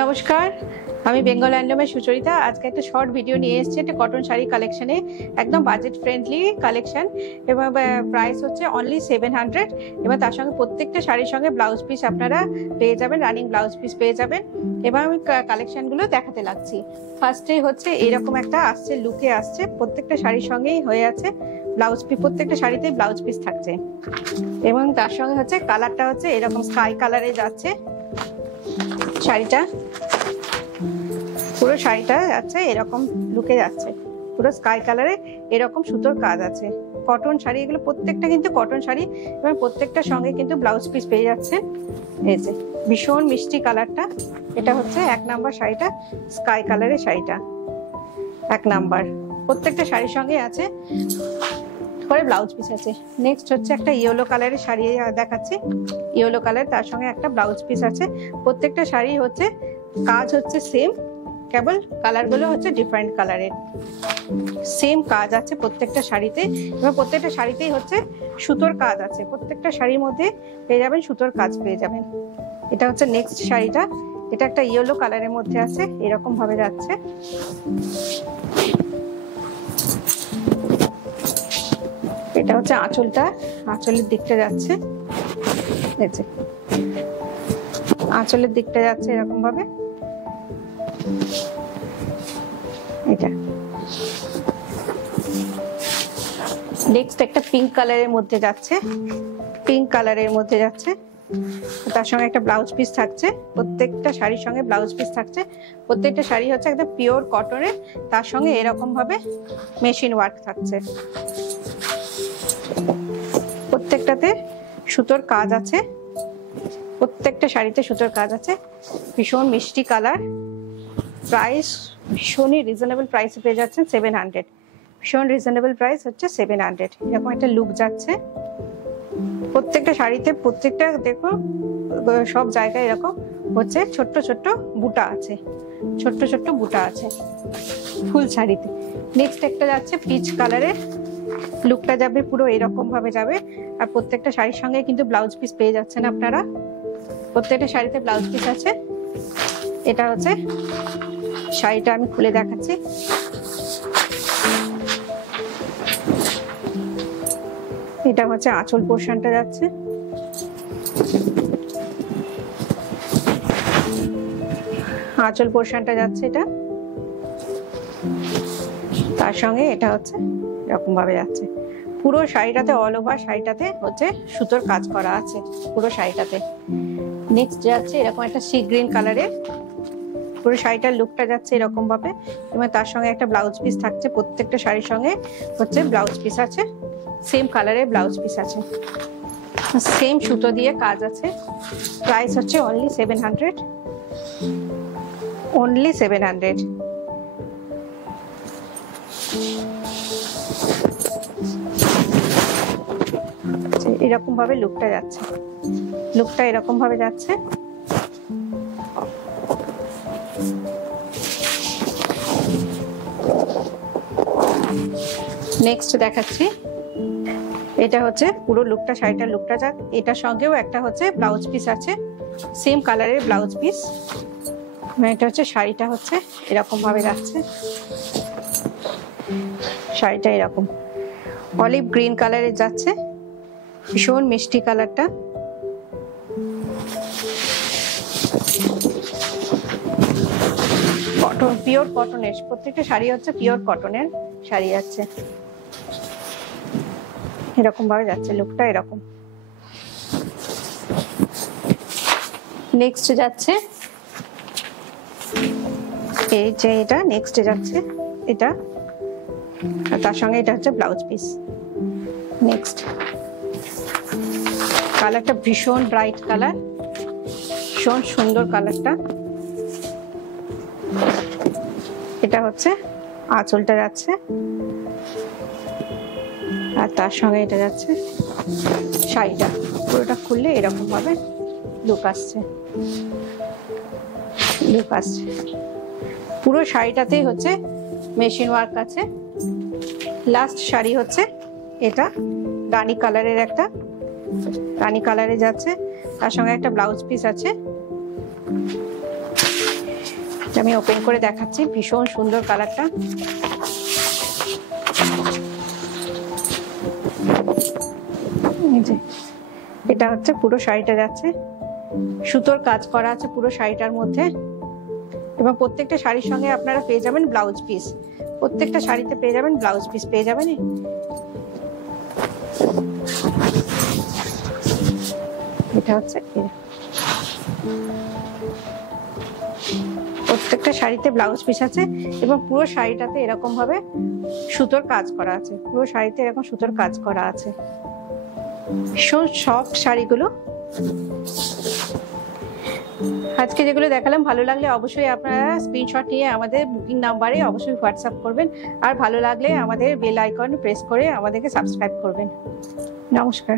নমস্কার, আমি বেঙ্গল হ্যান্ডলুমের সুচরিতা। আজকে একটা শর্ট ভিডিও নিয়ে এসেছি একটা কটন শাড়ি কালেকশনে, একদম বাজেট ফ্রেন্ডলি কালেকশন এবং প্রাইস হচ্ছে অনলি 700। এবং তার সঙ্গে প্রত্যেকটা শাড়ির সঙ্গে ব্লাউজ পিস আপনারা পেয়ে যাবেন, রানিং ব্লাউজ পিস পেয়ে যাবেন। এবার আমি কালেকশনগুলো দেখাতে লাগছি। ফার্স্টে হচ্ছে এরকম একটা আসছে, লুকে আসছে, প্রত্যেকটা শাড়ির সঙ্গেই হয়ে আছে ব্লাউজ পিস, প্রত্যেকটা শাড়িতেই ব্লাউজ পিস থাকছে। এবং তার সঙ্গে হচ্ছে কালারটা হচ্ছে এরকম স্কাই কালারে যাচ্ছে শাড়িটা, পুরো শাড়িটা যাচ্ছে এরকম লুকে যাচ্ছে, পুরো স্কাই কালারে এরকম সুতোর কাজ আছে। কটন শাড়ি এগুলো প্রত্যেকটা কিন্তু কটন শাড়ি এবং প্রত্যেকটার সঙ্গে কিন্তু ব্লাউজ পিস পেয়ে যাচ্ছে। এই যে ভীষণ মিষ্টি কালারটা, এটা হচ্ছে 1 নাম্বার শাড়িটা, স্কাই কালারের শাড়িটা 1 নাম্বার। প্রত্যেকটা শাড়ির সঙ্গে আছে করে ব্লাউজ পিস আছে। নেক্সট হচ্ছে একটা ইয়েলো কালারের শাড়ি দেখাচ্ছি, ইয়েলো কালার, তার সঙ্গে একটা ব্লাউজ পিস আছে। প্রত্যেকটা শাড়ি হচ্ছে কাজ হচ্ছে সেম, কেবল কালারগুলো হচ্ছে ডিফারেন্ট কালারের। সেম কাজ আছে প্রত্যেকটা শাড়িতে এবং প্রত্যেকটা শাড়িতেই হচ্ছে সুতোর কাজ আছে। প্রত্যেকটা শাড়ির মধ্যে পেয়ে যাবেন সুতোর কাজ পেয়ে যাবেন। এটা হচ্ছে নেক্সট শাড়িটা, এটা একটা ইয়েলো কালারের মধ্যে আছে, এরকম ভাবে যাচ্ছে। এটা হচ্ছে আঁচলটা, আঁচলের দিকটা যাচ্ছে, আঁচলের দিকটা যাচ্ছে এরকম ভাবে। এটা নেক্সট একটা পিঙ্ক কালারের মধ্যে যাচ্ছে, পিঙ্ক কালারের মধ্যে যাচ্ছে, তার সঙ্গে একটা ব্লাউজ পিস থাকছে। প্রত্যেকটা শাড়ির সঙ্গে ব্লাউজ পিস থাকছে। প্রত্যেকটা শাড়ি হচ্ছে একদম পিওর কটনের, তার সঙ্গে এরকম ভাবে মেশিন ওয়ার্ক থাকছে। প্রত্যেকটাতে সুতোর কাজ আছে, প্রত্যেকটা শাড়িতে সুতোর কাজ আছে। ভীষণ মিষ্টি কালার, প্রাইস ভীষণই রিজনেবল প্রাইসে পেয়ে যাচ্ছেন 700। ভীষণ রিজনেবল প্রাইস হচ্ছে 700। এরকম একটা লুক যাচ্ছে প্রত্যেকটা শাড়িতে। প্রত্যেকটা দেখো সব জায়গায় এরকম হচ্ছে ছোট্ট ছোট্ট বুটা আছে, ছোট্ট ছোট্ট বুটা আছে ফুল শাড়িতে। নেক্সট একটা যাচ্ছে পিচ কালারের, লুকটা যাবে পুরো এরকম ভাবে যাবে। আর প্রত্যেকটা শাড়ির সঙ্গে কিন্তু ব্লাউজ পিস পেয়ে যাচ্ছেন আপনারা, প্রত্যেকটা শাড়িতে ব্লাউজ পিস আছে। এটা হচ্ছে শাড়িটা, আমি খুলে দেখাচ্ছি। এটা হচ্ছে আঁচল পোর্শনটা যাচ্ছে, আঁচল পোর্শনটা যাচ্ছে এটা, তার সঙ্গে এটা হচ্ছে এরকম ভাবে যাচ্ছে। পুরো শাড়িটাতে অল ওভার শাড়িটাতে হচ্ছে সুতোর কাজ করা আছে পুরো শাড়িটাতে। নেক্সট যাচ্ছে এরকম একটা সি গ্রিন কালারের, পুরো শাড়িটার লুকটা যাচ্ছে এরকম ভাবে এবং তার সঙ্গে একটা ব্লাউজ পিস থাকছে। প্রত্যেকটা শাড়ির সঙ্গে হচ্ছে ব্লাউজ পিস আছে, সেম কালারের ব্লাউজ পিস আছে, সেম সুতো দিয়ে কাজ আছে। প্রাইস হচ্ছে অনলি 700, অনলি 700। এরকম ভাবে লুকটা যাচ্ছে, লুকটা এরকম ভাবে যাচ্ছে। নেক্সট দেখাচ্ছি, এটা হচ্ছে পুরো লুকটা, শাড়িটার লুকটা যাক। এটার সঙ্গেও একটা হচ্ছে ব্লাউজ পিস আছে, সেম কালারের ব্লাউজ পিস। এটা হচ্ছে শাড়িটা হচ্ছে এরকম ভাবে যাচ্ছে, শাড়িটা এরকম অলিভ গ্রিন কালারের যাচ্ছে, ভীষণ মিষ্টি কালারটা। কটন, পিওর কটনের, প্রত্যেকটা শাড়ি হচ্ছে পিওর কটনের শাড়ি যাচ্ছে, এরকম ভাবে যাচ্ছে লুকটা এরকম। নেক্সট যাচ্ছে এই যে এটা, নেক্সট যাচ্ছে এটা, তার সঙ্গে এটা হচ্ছে ব্লাউজ পিস। নেক্সট কালারটা ভীষণ ব্রাইট কালার, ভীষণ সুন্দর কালারটা। এটা হচ্ছে আঁচলটা যাচ্ছে আর তার সঙ্গে এটা যাচ্ছে শাড়িটা। পুরোটা খুললে এরকম ভাবে লুক আসছে, লুক আসছে। পুরো শাড়িটাতেই হচ্ছে মেশিন ওয়ার্ক আছে। লাস্ট শাড়ি হচ্ছে এটা, রানী কালারের একটা, রানী কালারে যাচ্ছে, তার সঙ্গে একটা ব্লাউজ পিস আছে। আমি ওপেন করে দেখাচ্ছি, ভীষণ সুন্দর কালারটা। এটা হচ্ছে পুরো শাড়িটা যাচ্ছে, সুতোর কাজ করা আছে পুরো শাড়িটার মধ্যে, এবং প্রত্যেকটা শাড়ির সঙ্গে আপনারা পেয়ে যাবেন ব্লাউজ পিস। প্রত্যেকটা শাড়িতে পেয়ে যাবেন ব্লাউজ পিস, পেয়ে যাবেন। এটা হচ্ছে প্রত্যেকটা শাড়িতে ব্লাউজ পিস আছে, এবং পুরো শাড়িটাতে এরকম ভাবে সুতোর কাজ করা আছে, পুরো শাড়িতে এরকম সুতোর কাজ করা আছে। ভীষণ সফট শাড়িগুলো। আজকে যেগুলো দেখালাম ভালো লাগলে অবশ্যই আপনারা স্ক্রিনশট নিয়ে আমাদের বুকিং নাম্বারে অবশ্যই হোয়াটসঅ্যাপ করবেন, আর ভালো লাগলে আমাদের বেল আইকন প্রেস করে আমাদেরকে সাবস্ক্রাইব করবেন। নমস্কার।